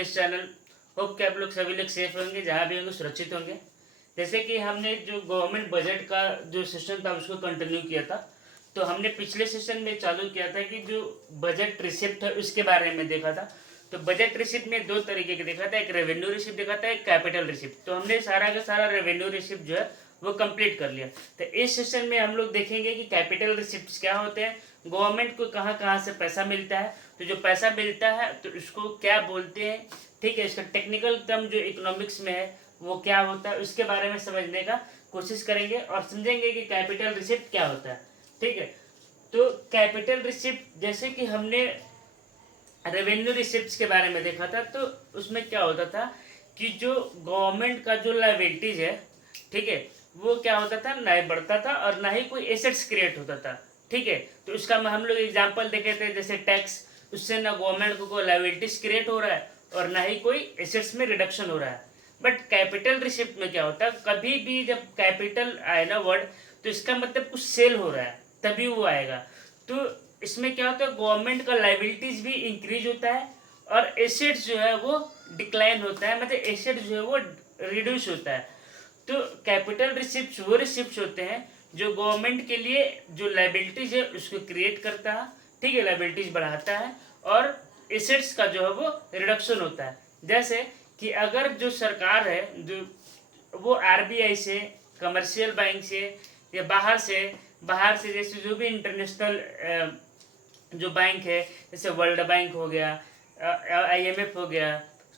This channel. Hope कि आप लोग सभी लोग सेफ होंगे, जहाँ भी होंगे सुरक्षित होंगे। जैसे कि हमने जो गवर्नमेंट बजट का जो सेशन था उसको कंटिन्यू किया था, तो हमने पिछले सेशन में चालू किया था कि जो बजट रिसिप्ट है उसके बारे में देखा था। तो बजट रिसिप्ट में दो तरीके के देखा था, एक रेवेन्यू रिसिप्ट देखा था, एक कैपिटल रिसिप्ट। तो हमने सारा का सारा रेवेन्यू रिसिप्ट जो है वो कंप्लीट कर लिया। तो इस सेशन में हम लोग देखेंगे कि कैपिटल रिसिप्ट क्या होते हैं, गवर्नमेंट को कहाँ कहाँ से पैसा मिलता है, तो जो पैसा मिलता है तो उसको क्या बोलते हैं, ठीक है, इसका टेक्निकल टर्म जो इकोनॉमिक्स में है वो क्या होता है, उसके बारे में समझने का कोशिश करेंगे और समझेंगे कि कैपिटल रिसिप्ट क्या होता है। ठीक है, तो कैपिटल रिसिप्ट जैसे कि हमने रेवेन्यू रिसिप्ट के बारे में देखा था, तो उसमें क्या होता था कि जो गवर्नमेंट का जो लाइबिलिटीज है, ठीक है, वो क्या होता था, ना ही बढ़ता था और ना ही कोई एसेट्स क्रिएट होता था। ठीक है, तो उसका हम लोग एग्जांपल देखे थे, जैसे टैक्स, उससे ना गवर्नमेंट को कोई लाइबिलिटीज क्रिएट हो रहा है और ना ही कोई एसेट्स में रिडक्शन हो रहा है। बट कैपिटल रिसिप्ट में क्या होता है, कभी भी जब कैपिटल आए ना वर्ड, तो इसका मतलब कुछ सेल हो रहा है तभी वो आएगा। तो इसमें क्या होता है, गवर्नमेंट का लाइबिलिटीज भी इंक्रीज होता है और एसेट्स जो है वो डिक्लाइन होता है, मतलब एसेट जो है वो रिड्यूस होता है। तो कैपिटल रिसिप्ट वो रिसिप्ट होते हैं जो गवर्नमेंट के लिए जो लाइबिलिटीज है उसको क्रिएट करता है, ठीक है, लाइबिलिटीज बढ़ाता है और एसेट्स का जो है वो रिडक्शन होता है। जैसे कि अगर जो सरकार है जो वो आरबीआई से, कमर्शियल बैंक से या बाहर से जैसे जो भी इंटरनेशनल जो बैंक है, जैसे वर्ल्ड बैंक हो गया, आईएमएफ हो गया,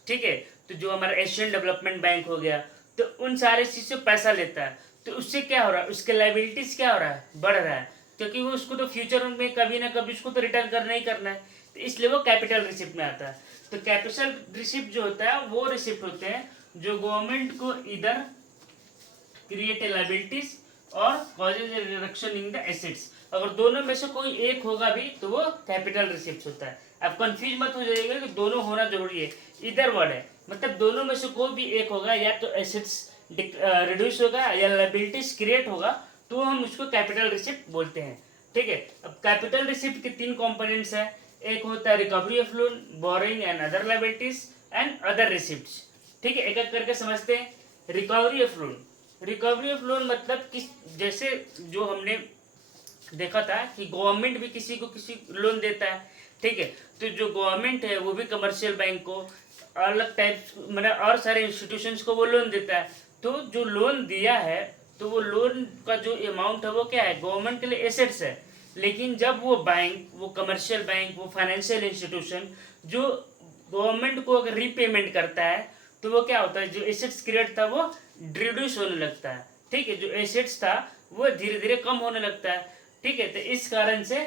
ठीक है, तो जो हमारा एशियन डेवलपमेंट बैंक हो गया, तो उन सारे चीज से पैसा लेता है। तो उससे क्या हो रहा है, उसके लाइबिलिटीज क्या हो रहा है, बढ़ रहा है, क्योंकि वो उसको तो फ्यूचर में कभी ना कभी उसको तो रिटर्न करना ही करना है, तो इसलिए वो कैपिटल रिसिप्ट में आता है। तो कैपिटल रिसिप्ट जो होता है वो रिसिप्ट होते हैं जो गवर्नमेंट को इधर क्रिएट लाइबिलिटीज और causes reduction in the assets. अगर दोनों में से कोई एक होगा भी तो वो कैपिटल रिसिप्ट होता है। अब कंफ्यूज मत हो जाइएगा कि दोनों होना जरूरी है, इधर वर्ड है, मतलब दोनों में से कोई भी एक होगा, या तो एसेट्स रिड्यूस होगा या लाइबिलिटीज क्रिएट होगा, तो हम उसको कैपिटल रिसिप्ट बोलते हैं। ठीक है, अब कैपिटल रिसिप्ट के तीन कंपोनेंट्स है, एक होता है recovery of loan, boring and other liabilities and other receipt. ठीक है, एक एक करके समझते हैं। Recovery of loan, recovery of loan मतलब कि जैसे जो हमने देखा था कि गवर्नमेंट भी किसी को किसी लोन देता है, ठीक है, तो जो गवर्नमेंट है वो भी कमर्शियल बैंक को, अलग टाइप मतलब और सारे इंस्टीट्यूशंस को वो लोन देता है। तो जो लोन दिया है तो वो लोन का जो अमाउंट है वो क्या है, गवर्नमेंट के लिए एसेट्स है। लेकिन जब वो बैंक, वो कमर्शियल बैंक, वो फाइनेंशियल इंस्टीट्यूशन जो गवर्नमेंट को अगर रीपेमेंट करता है, तो वो क्या होता है, जो एसेट्स क्रिएट था वो रिड्यूस होने लगता है। ठीक है, जो एसेट्स था वो धीरे धीरे कम होने लगता है। ठीक है, तो इस कारण से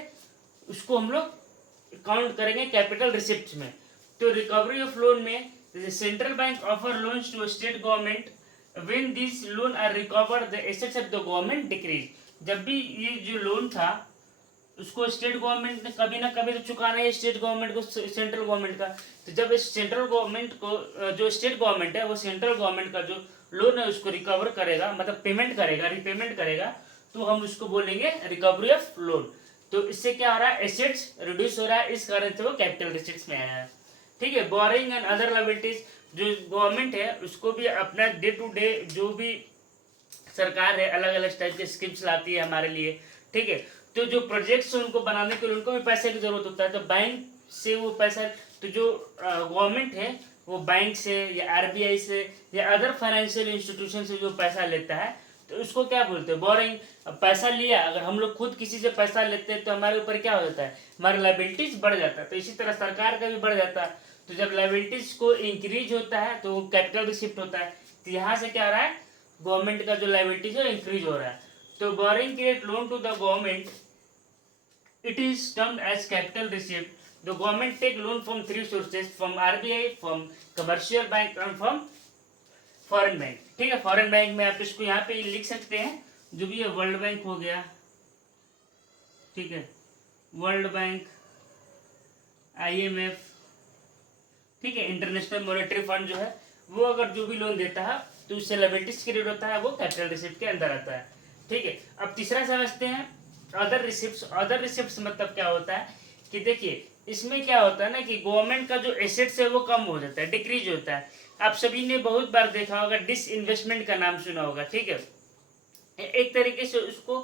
उसको हम लोग काउंट करेंगे कैपिटल रिसिप्ट में। तो रिकवरी ऑफ लोन में central bank offer loans to state government when this loan are recovered the assets of the government decrease. जब भी ये जो लोन था उसको स्टेट गवर्नमेंट ने कभी ना कभी तो चुकाना है, स्टेट गवर्नमेंट को, सेंट्रल गवर्नमेंट का। तो जब इस सेंट्रल गवर्नमेंट को, जो स्टेट गवर्नमेंट है वो सेंट्रल गवर्नमेंट का जो लोन है उसको रिकवर करेगा, मतलब पेमेंट करेगा, रीपेमेंट करेगा, तो हम उसको बोलेंगे रिकवरी ऑफ लोन। तो इससे क्या हो रहा है, एसेट्स रिड्यूस हो रहा है, इस कारण से वो कैपिटल रिसिप्ट में आया है। ठीक है, बोरिंग एंड अदर लायबिलिटीज, जो गवर्नमेंट है उसको भी अपना डे टू डे जो भी सरकार है अलग अलग टाइप के स्कीम्स लाती है हमारे लिए। ठीक है, तो जो प्रोजेक्ट्स हैं उनको बनाने के लिए उनको भी पैसे की जरूरत होता है, तो बैंक से वो पैसा, तो जो गवर्नमेंट है वो बैंक से या आरबीआई से या अदर फाइनेंशियल इंस्टीट्यूशन से जो पैसा लेता है तो उसको क्या बोलते हैं, बोरिंग। अब पैसा लिया, अगर हम लोग खुद किसी से पैसा लेते हैं तो हमारे ऊपर क्या हो जाता है, हमारा लाइबिलिटीज बढ़ जाता है, तो इसी तरह सरकार का भी बढ़ जाता है। तो जब लाइबिलिटीज को इंक्रीज होता है तो कैपिटल रिसिप्ट होता है। तो यहाँ से क्या हो रहा है, गवर्नमेंट का जो लाइबिलिटीज है इंक्रीज हो रहा है। तो borrowing create loan to the government, it is termed as capital receipt. The government take loan from three sources, from RBI, from commercial bank and from foreign bank. ठीक है, foreign bank में आप इसको यहाँ पे लिख सकते हैं, जो भी है वर्ल्ड बैंक हो गया, ठीक है, वर्ल्ड बैंक, आईएमएफ, ठीक है, इंटरनेशनल मॉनेटरी फंड जो है वो अगर जो भी लोन देता है तो उससे लायबिलिटीज क्रिएट होता है, वो कैपिटल रिसिप्ट के अंदर आता है। ठीक है, अब तीसरा समझते हैं अदर रिसिप्ट्स। अदर रिसिप्ट्स मतलब क्या होता है कि देखिए इसमें क्या होता है ना कि गवर्नमेंट का जो एसेट्स है वो कम हो जाता है, डिक्रीज होता है। आप सभी ने बहुत बार देखा होगा, डिसइन्वेस्टमेंट का नाम सुना होगा, ठीक है। एक तरीके से उसको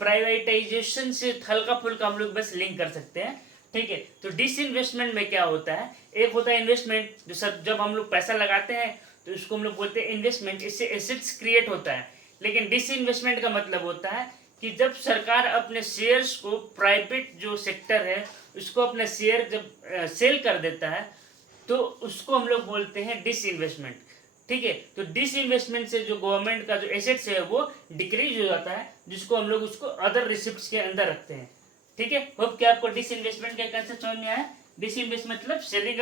प्राइवेटाइजेशन से हल्का फुल्का हम लोग बस लिंक कर सकते हैं, ठीक है। तो डिसइन्वेस्टमेंट में क्या होता है, एक होता है इन्वेस्टमेंट, जो सब जब हम लोग पैसा लगाते हैं तो उसको हम लोग बोलते हैं इन्वेस्टमेंट, इससे एसेट्स क्रिएट होता है। लेकिन डिसइन्वेस्टमेंट का मतलब होता है कि जब सरकार अपने शेयर्स को, प्राइवेट जो सेक्टर है उसको अपना शेयर जब सेल कर देता है तो उसको हम लोग बोलते हैं डिसइन्वेस्टमेंट, ठीक है। तो डिसइन्वेस्टमेंट से जो गवर्नमेंट का जो एसेट्स है वो डिक्रीज हो जाता है, जिसको हम लोग उसको अदर रिसिप्ट्स के अंदर रखते हैं, ठीक है। होप कि आपको डिसइन्वेस्टमेंट का कंसेप्ट समझ में आया। डिसइन्वेस्टमेंट मतलब selling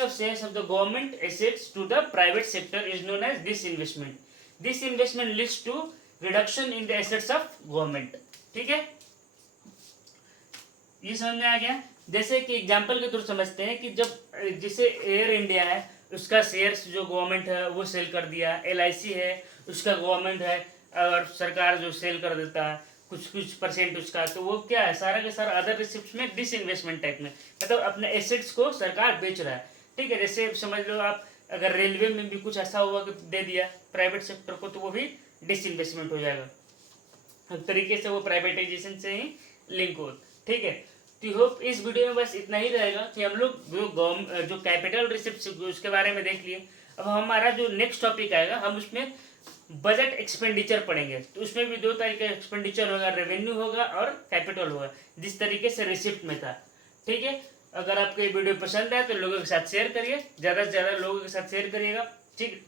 of shares of the government assets to the private sector is known as disinvestment. Disinvestment leads to reduction in the assets of government, ठीक है। ये समझ में आ गया। जैसे कि एग्जांपल के थ्रू समझते हैं कि जब जैसे एयर इंडिया है उसका शेयर्स जो गवर्नमेंट है वो सेल कर दिया, LIC है उसका गवर्नमेंट है और सरकार जो सेल कर देता है कुछ परसेंट उसका, तो वो क्या है, सारा का सारा अदर रिसिप्ट में डिसइन्वेस्टमेंट टाइप में, मतलब अपने एसेट्स को सरकार बेच रहा है, ठीक है। जैसे समझ लो आप अगर रेलवे में भी कुछ ऐसा हुआ कि दे दिया प्राइवेट सेक्टर को तो वो भी डिसइन्वेस्टमेंट हो जाएगा, एक तरीके से वो प्राइवेटाइजेशन से ही लिंक हो, ठीक है। तो होप इस वीडियो में बस इतना ही रहेगा कि हम लोग जो कैपिटल रिसिप्ट उसके बारे में देख लिए। अब हमारा जो नेक्स्ट टॉपिक आएगा हम उसमें बजट एक्सपेंडिचर पढ़ेंगे, तो उसमें भी दो तरीके का एक्सपेंडिचर होगा, रेवेन्यू होगा और कैपिटल होगा, जिस तरीके से रिसिप्ट में था, ठीक है। अगर आपको ये वीडियो पसंद आए तो लोगों के साथ शेयर करिए, ज़्यादा से ज़्यादा लोगों के साथ शेयर करिएगा, ठीक।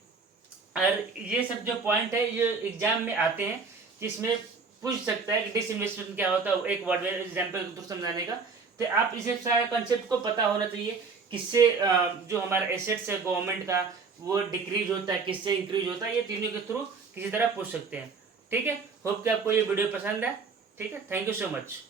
और ये सब जो पॉइंट है ये एग्जाम में आते हैं, जिसमें पूछ सकता है कि डिसइन्वेस्टमेंट क्या होता है, एक वर्ड में एग्जाम्पल के थ्रू समझाने का। तो आप इसे सारा कंसेप्ट को पता होना चाहिए, किससे जो हमारा एसेट्स है गवर्नमेंट का वो डिक्रीज होता है, किससे इंक्रीज होता है, ये तीनों के थ्रू किसी तरह पूछ सकते हैं, ठीक है। होप कि आपको ये वीडियो पसंद है, ठीक है। Thank you so much.